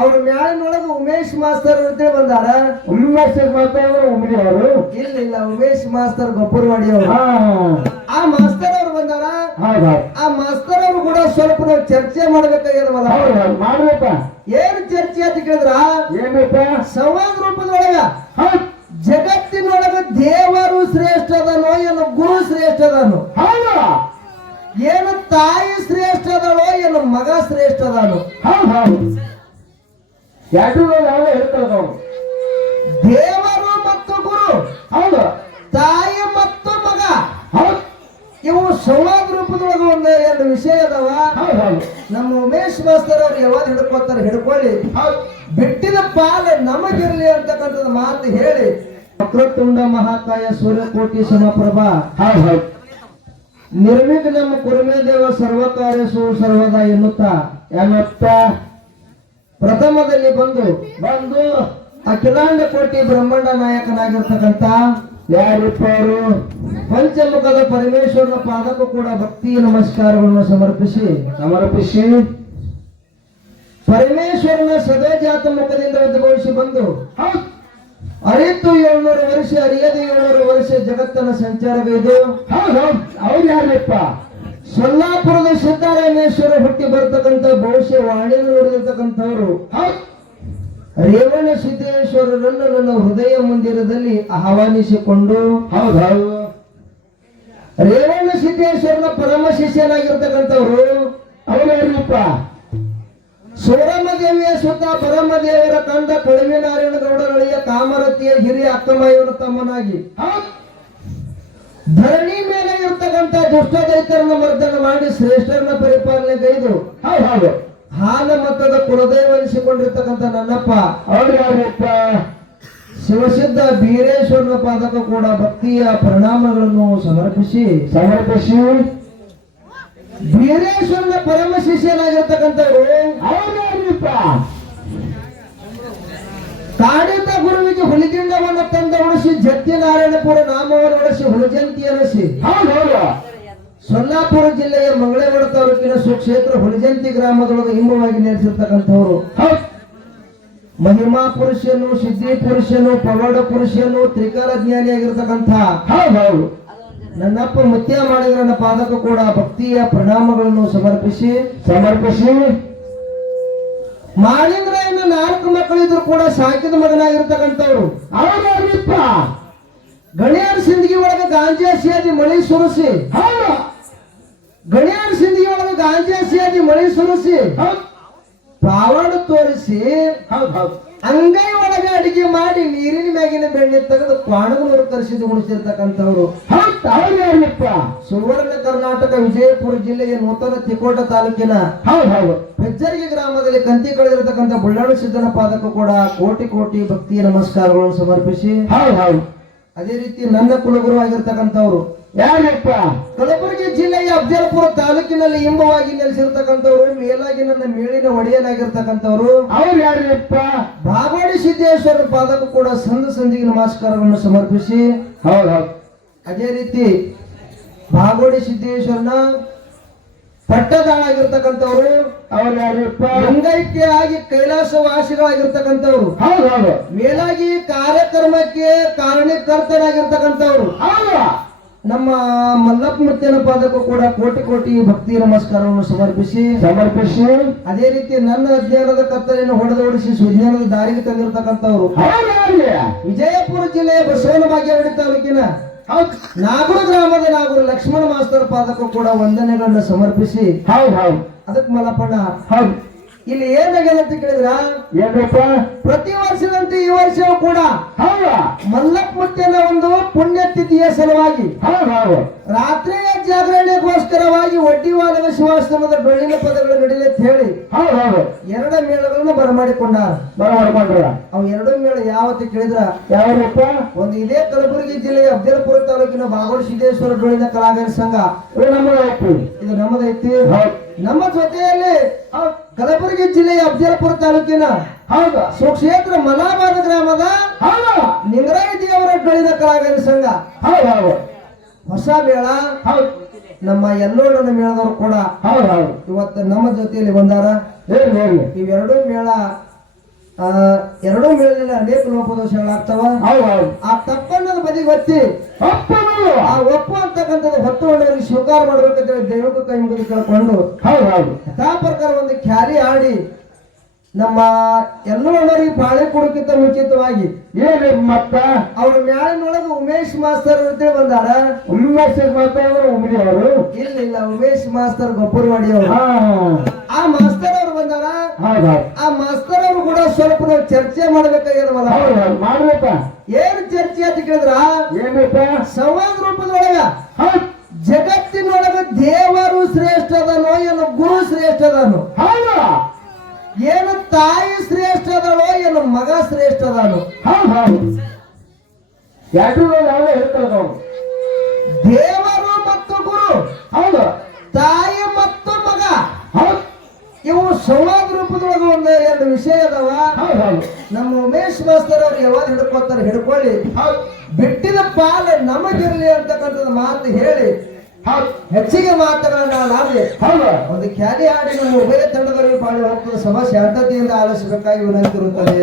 ಅವ್ರ ಮ್ಯಾಲಿನೊಳಗ ಉಮೇಶ್ ಮಾಸ್ತರ್ ಅಂತೇಳಿ ಬಂದಾರ. ಉಮೇಶ್ ಮಾತಾಡಿದ್ರೆ ಉಮ್ರಿ ಅವರು? ಇಲ್ಲ ಇಲ್ಲ ಉಮೇಶ್ ಮಾಸ್ತರ್ ಗೊಬ್ಬರವಾಡಿ ಅವರು. ಆ ಮಾಸ್ತರ್ ಅವ್ರು ಬಂದಾರ? ಆ ಮಾಸ್ತರ್ ಅವ್ರು ಕೂಡ ಸ್ವಲ್ಪ ನಾವು ಚರ್ಚೆ ಮಾಡ್ಬೇಕಾಗ್ಯದವಲ್ಲ ಮಾಡ್ಬೇಕ. ಏನ್ ಚರ್ಚೆ ಅಂತ ಕೇಳಿದ್ರ? ಏನಪ್ಪ ಸಂವಾದ ರೂಪದೊಳಗ. ಜಗತ್ತಿನೊಳಗ ದೇವರು ಶ್ರೇಷ್ಠ ಅದನೋ ಏನು ಗುರು ಶ್ರೇಷ್ಠ ಅದನೋ? ಹೌದು. ಏನು ತಾಯಿ ಶ್ರೇಷ್ಠ ಅದಳೋ ಏನು ಮಗ ಶ್ರೇಷ್ಠ ಅದನೋ? ಹೌದು. ಎರಡು ಯಾವ ಹೇಳ್ತಾರೆ ನಾವು. ದೇವರು ಮತ್ತು ಗುರು ಹೌದು. ತಾಯಿ ಮತ್ತು ಮಗ. ಹೌದು. ಇವು ಸಂವಾದ ರೂಪದೊಳಗ ಒಂದು ಎರಡು ವಿಷಯ ಅದಾವ. ನಮ್ಮ ಉಮೇಶ್ ಮಾಸ್ತರ್ ಅವ್ರು ಯಾವಾಗ ಹಿಡ್ಕೋತಾರ ಹಿಡ್ಕೊಳ್ಳಿ. ಬಿಟ್ಟಿದ ಪಾಲೆ ನಮಗಿರ್ಲಿ ಅಂತಕ್ಕಂಥದ್ದು ಮಾತು ಹೇಳಿ. ವಕ್ರತುಂಡ ಮಹಾಕಾಯ ಸೂರ್ಯಕೋಟಿ ಸಮಪ್ರಭಾ ನಿರ್ವಿಘ್ನಂ ಕುರುಮೇ ದೇವ ಸರ್ವಕಾರ್ಯಸು ಸರ್ವದಾ ಎನ್ನುತ್ತಾ. ಏನಪ್ಪ ಪ್ರಥಮದಲ್ಲಿ ಬಂದು ಬಂದು ಅಖಿಲಾಂಡ ಕೋಟಿ ಬ್ರಹ್ಮಾಂಡ ನಾಯಕನಾಗಿರ್ತಕ್ಕಂಥ ಯಾರಿಪ್ಪ ಅವರು? ಪಂಚಮುಖದ ಪರಮೇಶ್ವರನ ಪಾದಕ್ಕೂ ಕೂಡ ಭಕ್ತಿ ನಮಸ್ಕಾರವನ್ನು ಸಮರ್ಪಿಸಿ. ಸಮರ್ಪಿಸಿ. ಪರಮೇಶ್ವರನ ಸದಜಾತ ಮುಖದಿಂದ ಉದ್ಭವಿಸಿ ಬಂದು ಅರಿತು ಏಳ್ನೂರು ವರ್ಷ ಅರಿಯದ ಏಳ್ನೂರು ವರ್ಷ ಜಗತ್ತನ ಸಂಚಾರವಿದು ಹೌದು ಹೌದು. ಅವ್ರು ಯಾರಿಪ್ಪ ಸೊಲ್ಲಾಪುರದ ಸಿದ್ದರಾಮೇಶ್ವರ ಹುಟ್ಟಿ ಬರ್ತಕ್ಕಂಥ ಬಹುಶಃ ವಾಣಿಯನ್ನು ನೋಡಿರ್ತಕ್ಕಂಥವ್ರು ರೇವಣ ಸಿದ್ದೇಶ್ವರರನ್ನು ನನ್ನ ಹೃದಯ ಮಂದಿರದಲ್ಲಿ ಆಹ್ವಾನಿಸಿಕೊಂಡು ಹೌದೌದು ಹೌದು. ರೇವಣ ಸಿದ್ದೇಶ್ವರನ ಪರಮ ಶಿಷ್ಯನಾಗಿರ್ತಕ್ಕಂಥವ್ರು. ಅವನಪ್ಪ ಸೋರಮದೇವಿಯ ಸುತ್ತ ಪರಮ ದೇವರ ಕಂಡ ಕಡಿಮೆ ನಾರಾಯಣ ಗೌಡರಳಿಯ ಕಾಮರತಿಯ ಹಿರಿಯ ಅಕ್ಕಮಾಯವನ ತಮ್ಮನಾಗಿ. ಹೌದು. ಧರಣಿ ಮೇಲೆ ಇರ್ತಕ್ಕಂಥ ದುಷ್ಟ ದೈತ್ಯರನ್ನ ಮರ್ದನ ಮಾಡಿ ಶ್ರೇಷ್ಠರನ್ನ ಪರಿಪಾಲನೆ ಕೈದು. ಹೌದು ಹೌದು. ಹಾಲ ಮತದ ಕುಲದೈವ ಅನಿಸಿಕೊಂಡಿರ್ತಕ್ಕಂಥ ನನ್ನಪ್ಪ. ಅವ್ರು ಯಾರಿಪ್ಪ ಶಿವಸಿದ್ಧ ಬೀರೇಶ್ವರನ ಪಾದಕ ಕೂಡ ಭಕ್ತಿಯ ಪರಿಣಾಮಗಳನ್ನು ಸಮರ್ಪಿಸಿ. ಸಮರ್ಪಿಸಿ. ಬೀರೇಶ್ವರನ ಪರಮ ಶಿಷ್ಯನಾಗಿರ್ತಕ್ಕಂಥವ್ರು ಅವ್ರು ಯಾರಿಪ್ಪ ಕಾಡಿತ ಗುರುವಿಗೆ ಹುಲಿಗಿಂಡವನ್ನು ತಂದ ಉಳಿಸಿ ಜತ್ತಿ ನಾರಾಯಣಪುರ ನಾಮವನ್ನು ಉಳಿಸಿ ಹುಲಿಜಂತಿ ಅನಿಸಿ ಸೊಲ್ಲಾಪುರ ಜಿಲ್ಲೆಯ ಮಂಗಳೇಗೌಡ ತಾಲೂಕಿನ ಸುಕ್ಷೇತ್ರ ಹುಲಿಜಂತಿ ಗ್ರಾಮದೊಳಗೆ ಹಿಂಬವಾಗಿ ನೆಲೆಸಿರ್ತಕ್ಕಂಥವ್ರು. ಮಹಿಮಾ ಪುರುಷನು ಸಿದ್ಧಿ ಪುರುಷನು ಪವಾಡ ಪುರುಷನು ತ್ರಿಕಾಲ ಜ್ಞಾನಿಯಾಗಿರ್ತಕ್ಕಂಥ. ಹೌದು ನನ್ನಪ್ಪ ಮುತ್ಯ ಮಾಡಿದ್ರನ್ನ ಪಾದಕ ಕೂಡ ಭಕ್ತಿಯ ಪ್ರಣಾಮಗಳನ್ನು ಸಮರ್ಪಿಸಿ. ಸಮರ್ಪಿಸಿ. ಮಾಳಿಂದ್ರಾಯನ ನಾಲ್ಕು ಮಕ್ಕಳಿದ್ರು ಕೂಡ ಸಾಕಿದ ಮಗನಾಗಿರ್ತಕ್ಕಂಥವ್ರು. ಅವ್ರು ಯಾರಿಪ್ಪ? ಗಣಿಯಾರ ಸಿಂದಗಿ ಒಳಗೆ ಗಾಂಜಾ ಸೇರಿ ಮಳಿ ಸುರಿಸಿ. ಹೌದು. ಗಣಿಯಾರ ಸಿಂದಗಿ ಒಳಗೆ ಗಾಂಜಾ ಸೇರಿ ಮಳಿ ಸುರಿಸಿ. ಪಾವಡ ತೋರಿಸಿ. ಹೌದು ಹೌದು. ಅಂಗೈ ಒಳಗೆ ಅಡಿಗೆ ಮಾಡಿ ನೀರಿನ ಮ್ಯಾಗಿನ ಬೆಣ್ಣೆ ತೆಗೆದು ಹೌದು ಅವ್ರು ಯಾರಿಪ್ಪ? ಸುವರ್ಣ ಕರ್ನಾಟಕ ವಿಜಯಪುರ ಜಿಲ್ಲೆಯ ನೂತನ ತಿಕೋಟ ತಾಲೂಕಿನ ಹೌದು ಬೆಜ್ಜರಿಗೆ ಗ್ರಾಮದಲ್ಲಿ ಕಂತಿ ಕಳೆದಿರತಕ್ಕಂಥ ಬುಳ್ಳಾಣ ಸಿದ್ದನ ಪಾದಕ್ಕೂ ಕೂಡ ಕೋಟಿ ಕೋಟಿ ಭಕ್ತಿಯ ನಮಸ್ಕಾರಗಳನ್ನು ಸಮರ್ಪಿಸಿ. ಹೌದು ಹೌದು. ಅದೇ ರೀತಿ ನನ್ನ ಕುಲಗುರು ಆಗಿರ್ತಕ್ಕಂಥವ್ರು. ಯಾರಪ್ಪ? ಕಲಬುರಗಿ ಜಿಲ್ಲೆಯ ಅಫ್ಜಲ್ಪುರ ತಾಲೂಕಿನಲ್ಲಿ ಇಂಬವಾಗಿ ನೆಲೆಸಿರ್ತಕ್ಕಂಥವ್ರು ಮೇಲಾಗಿ ನನ್ನ ಮೇಲಿನ ಒಡೆಯನಾಗಿರ್ತಕ್ಕಂಥವ್ರು. ಅವ್ರು ಯಾರಪ್ಪ? ಬಾಗೋಡಿ ಸಿದ್ದೇಶ್ವರ ಪಾದಕ್ಕೂ ಕೂಡ ಸಂದ ಸಂದಿಗೆ ನಮಸ್ಕಾರವನ್ನು ಸಮರ್ಪಿಸಿ. ಹೌದು ಹೌದು. ಅದೇ ರೀತಿ ಬಾಗೋಡಿ ಸಿದ್ದೇಶ್ವರನ ಪಟ್ಟದಾಳಾಗಿರ್ತಕ್ಕಂಥವ್ರು ಲಿಂಗೈಕ್ಯ ಆಗಿ ಕೈಲಾಸವಾಸಿಗಳಾಗಿರ್ತಕ್ಕಂಥವ್ರು ಮೇಲಾಗಿ ಕಾರ್ಯಕ್ರಮಕ್ಕೆ ಕಾರಣೀಕರ್ತನಾಗಿರ್ತಕ್ಕಂಥವ್ರು ಹೌದು. ನಮ್ಮ ಮಲ್ಲಪ್ಪ ಮೃತ್ಯನ ಪಾದಕ್ಕೂ ಕೂಡ ಕೋಟಿ ಕೋಟಿ ಭಕ್ತಿ ನಮಸ್ಕಾರವನ್ನು ಸಮರ್ಪಿಸಿ ಸಮರ್ಪಿಸಿ. ಅದೇ ರೀತಿ ನನ್ನ ಅಜ್ಞಾನದ ಕತ್ತಲೆಯನ್ನು ಹೊಡೆದೋಡಿಸಿ ಸುಜ್ಞಾನದ ದಾರಿಗೆ ತಂದಿರತಕ್ಕಂಥವ್ರು. ವಿಜಯಪುರ ಜಿಲ್ಲೆಯ ಬಸವನ ಬಾಗೇವಾಡಿ ತಾಲೂಕಿನ ನಾಗೂರು ಗ್ರಾಮದ ನಾಗೂರು ಲಕ್ಷ್ಮಣ ಮಾಸ್ತರ ಪಾದಕ್ಕೂ ಕೂಡ ವಂದನೆಗಳನ್ನು ಸಮರ್ಪಿಸಿ ಹೌದು ಹೌದು. ಅದಕ್ಕೆ ಮಲಪಣ್ಣ ಹೌದು. ಇಲ್ಲಿ ಏನಾಗಿದೆ ಅಂತ ಕೇಳಿದ್ರ? ಏನಪ್ಪ? ಪ್ರತಿ ವರ್ಷದಂತೆ ಈ ವರ್ಷವೂ ಕೂಡ ಹೌದಾ? ಮುತ್ತೇನ ಒಂದು ಪುಣ್ಯತಿಥಿಯ ಸಲುವಾಗಿ ರಾತ್ರಿ ಹೌದು. ರಾತ್ರಿಯ ಜಾಗರಣೆಗೋಸ್ಕರವಾಗಿ ಒಡ್ಡಿವಾದದ ಶಿವಾಶ್ರಮದ ಬೆಳ್ಳಿನ ಪದಗಳು ನಡೀಲಿ ಅಂತ ಹೇಳಿ ಎರಡು ಮೇಳಗಳನ್ನು ಬರಮಾಡಿಕೊಂಡಾರ. ಬರಮಾಡಿಕೊಂಡ್ರ ಅವ್ ಎರಡು ಮೇಳ ಯಾವತ್ತು ಕೇಳಿದ್ರ? ಯಾರಪ್ಪ ಒಂದು ಇದೇ ಕಲಬುರಗಿ ಜಿಲ್ಲೆಯ ಅಬ್ದಲ್ಪುರ ತಾಲೂಕಿನ ಬಾಗೋಡು ಸಿದ್ದೇಶ್ವರ ಬೆಳ್ಳಿನ ಕಲಾಗಾರ ಸಂಘ. ಇದು ನಮ್ಮ ಐತಿ. ಇದು ನಮ್ಮದೈತಿ ನಮ್ಮ ಜೊತೆಯಲ್ಲಿ ಕಲಬುರಗಿ ಜಿಲ್ಲೆಯ ಅಫಜಲ್ಪುರ ತಾಲೂಕಿನ ಹೌದು. ಸುಕ್ಷೇತ್ರ ಮಲಾಬಾದ ಗ್ರಾಮದ ಹೌದು. ನಿಂಗರಾಯ ದೇವರ ಬೆಳೆದ ಕಲಾಗಾರ ಸಂಘ. ಹೌದು ಹೌದು. ಹೊಸ ಮೇಳ. ಹೌದು. ನಮ್ಮ ಎಲ್ಲೋಡನ ಮೇಳದವರು ಕೂಡ ಹೌದು ಹೌದು. ಇವತ್ತು ನಮ್ಮ ಜೊತೆಯಲ್ಲಿ ಬಂದಾರ. ಇವೆರಡೂ ಮೇಳ ಎರಡೂ ಮೇಳದಲ್ಲಿ ಅನೇಕ ಲೋಪದೋಷಗಳಾಗ್ತಾವ. ಹೌದು ಹೌದು. ಆ ತಪ್ಪನ್ನದ ಬದಿಗೆ ಒತ್ತಿ ಅಂತಕ್ಕಂಥದ್ದು ಹೊತ್ತುಕೊಂಡವರಿಗೆ ಸ್ವೀಕಾರ ಮಾಡ್ಬೇಕಂತೇಳಿ ದೈವಕ್ಕೆ ಕೈ ಮುಗಿದು ಕೇಳ್ಕೊಂಡು ಹೌದು ಹೌದು. ಯಥಾ ಪ್ರಕಾರ ಒಂದು ಖ್ಯಾಲಿ ಆಡಿ ನಮ್ಮ ಎಲ್ಲರೊಳಗೆ ಬಾಳೆ ಕೊಡಕ್ಕಿಂತ ಮುಂಚಿತವಾಗಿ ಏನ್ರಿ ಮತ್ತ ಅವ್ರ ಮ್ಯಾಲಿನೊಳಗ ಉಮೇಶ್ ಮಾಸ್ತರ್ ಅಂತೇಳಿ ಬಂದಾರ. ಉಮೇಶ್ ಉಮ್ರಿ ಅವರು ಇಲ್ಲ ಇಲ್ಲ ಉಮೇಶ್ ಮಾಸ್ತರ್ ಗೊಬ್ಬರವಾಡಿ ಅವರು. ಆ ಮಾಸ್ತರ್ ಅವ್ರು ಬಂದಾರ. ಆ ಮಾಸ್ತರ್ ಅವರು ಕೂಡ ಸ್ವಲ್ಪ ನಾವು ಚರ್ಚೆ ಮಾಡ್ಬೇಕಾಗ್ಯದವಲ್ಲ ಮಾಡ್ಬೇಕ. ಏನ್ ಚರ್ಚೆ ಅಂತ ಕೇಳಿದ್ರ? ಏನಪ್ಪ ಸಂವಾದ ರೂಪದೊಳಗ. ಜಗತ್ತಿನೊಳಗ ದೇವರು ಶ್ರೇಷ್ಠ ಅದನೋ ಏನು ಗುರು ಶ್ರೇಷ್ಠ ಅದನೋ? ಹೌದು. ಏನು ತಾಯಿ ಶ್ರೇಷ್ಠ ಅದಳೋ ಏನು ಮಗ ಶ್ರೇಷ್ಠ ಅದನೋ? ಹೌದು ಹೌದು. ಎರಡು ಯಾವ್ದೋ ಹೇಳ್ತಾರೆ ದೇವರು ಸಂವಾದ ರೂಪದೊಳಗ ಒಂದು ಎರಡು ವಿಷಯ ಅದಾವ. ನಮ್ಮ ಉಮೇಶ್ ಮಾಸ್ತರ್ ಅವ್ರು ಯಾವಾಗ ಹಿಡ್ಕೋತಾರ ಹಿಡ್ಕೊಳ್ಳಿ. ಬಿಟ್ಟಿದ ಪಾಲ ನಮಗಿರ್ಲಿ ಅಂತಕ್ಕಂಥದ್ದು ಮಾತು ಹೇಳಿ. ಹೆಚ್ಚಿಗೆ ಮಾತುಗಳನ್ನ ನಾವೇ ಒಂದು ಖ್ಯಾತಿ ಆಡಿ ನಮ್ಮ ಉಭಯ ತಂಡದವರಿಗೆ ಪಾಳಿ ಹೋಗ್ತದೆ. ಸಮಸ್ಯೆ ಶಾಂತತೆಯಿಂದ ಆಲಿಸಬೇಕಾಗಿ ವಿನಂತಿರುತ್ತದೆ.